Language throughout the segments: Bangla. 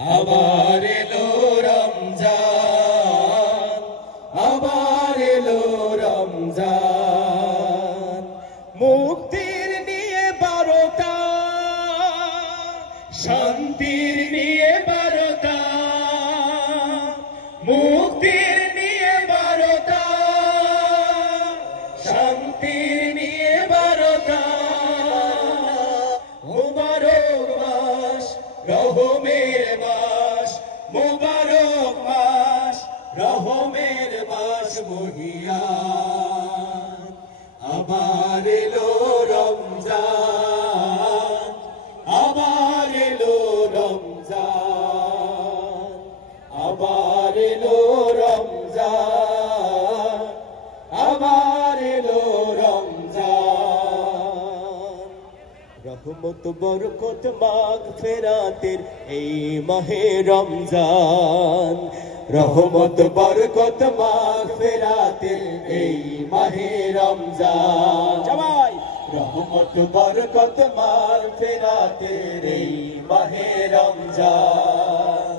আবার এলো রমজান, আবার এলো রমজান। মুক্তির নিয়ে বারোটা, শান্তির নিয়ে বারোটা, মুক্তির নিয়ে বারোটা, শান্তির নিয়ে বারোটা। মুবারক মাস রহমের মাস, মুবারক মাস রহমের মাস মহিয়ান। আবার এলো রমজান, আবার এলো রমজান, আবার এলো রমজান, আবার এলো রমজান। রহমত বরকত মাগফিরাতের এই মাহে রমজান, রহমত বরকত মাগফিরাতের এই মাহে রমজান। সবাই রহমত বরকত মাগফিরাতের এই মাহে রমজান।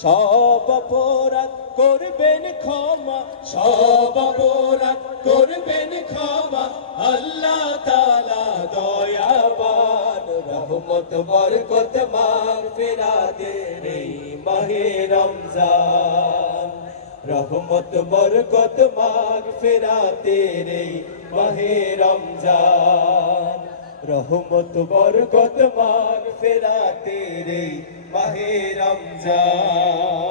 সব অপরাধ করবেন ক্ষমা, সব অপরাধ করবেন ক্ষমা, আল্লাহ তাআলা দয়াবান। রহমত বরকত মাগফিরাতের এই মাহে রমজান, রহমত বরকত মাগফিরাতের এই মাহে রমজান, রহমত বরকত মাগফিরাতের এই মাহে রমজান।